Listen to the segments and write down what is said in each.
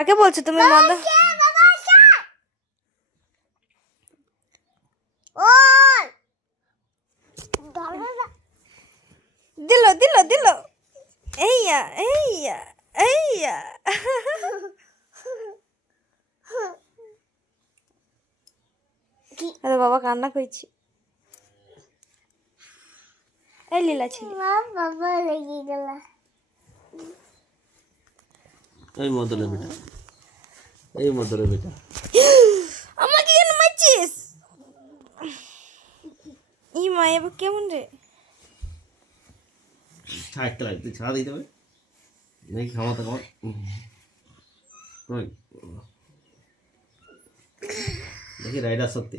কাকে বলছো তুমি মন্দা? দিল দিল দিল, এইয়া এইয়া এইয়া। আরে বাবা কান্না করছি। এই লীলা ছিল বাবা লেগে গেল। এই মদরে বেটা, এই মদরে বেটা, আমাকে কেন মারছিস? ই মা এবার কেমন রে? ছাড়তে লাগবে, ছাড়া দিতে হবে দেখি খামাতে খামার। দেখি রাইডার সত্যি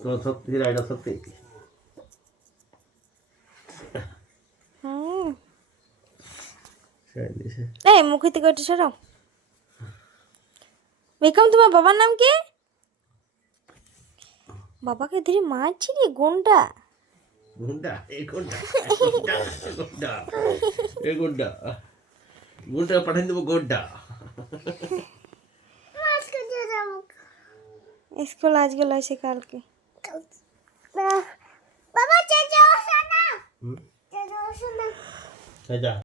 তো, সত্যি রাইডার সত্যি। এই মুখে থেকে ওটা সরাও। বেকম তোমার বাবার নাম কি? বাবাকে ধরে মারছি রে গুন্ডা। গুন্ডা এই গুন্ডা, গুন্ডা এই গুন্ডা, গুন্ডা পাঠিয়ে দেবো গুন্ডা। স্কুল আজকে লয়েছে কালকে। বাবা চেঁচে ওঠো না, চেঁচে ওঠো না। যা